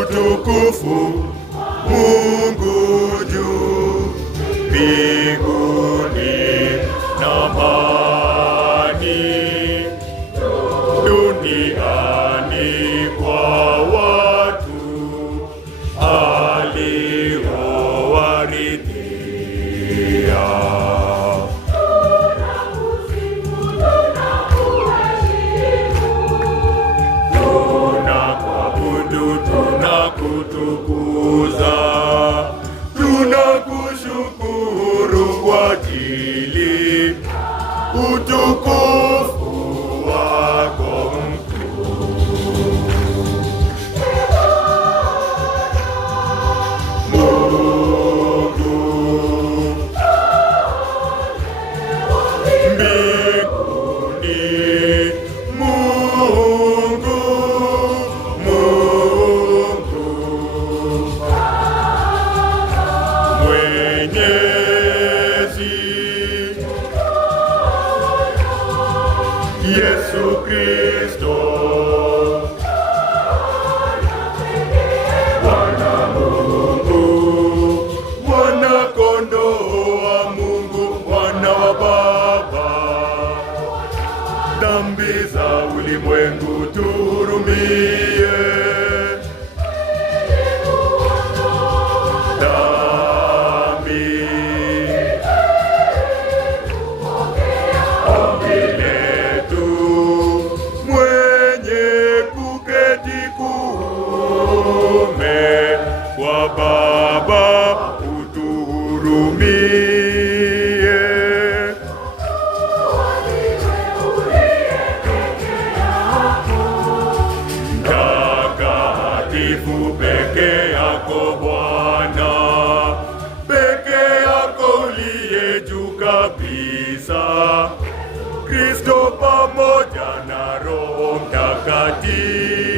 utukufu Mungu juu mbinguni na amani duniani kwa watu aliowaridhia. Tunakutukuza, tunakushukuru kwa ajili utukufu wako mkuu. Mungu mbinguni, Yesu Kristo, Bwana Mungu, Mwana Kondoo wa Mungu, Mwana wa Baba, dhambi za ulimwengu tuhurumie. Kwa Baba utuhurumie. Mtakatifu peke yako Bwana, peke yako uliye juu kabisa, Kristo pamoja na Roho Mtakatifu.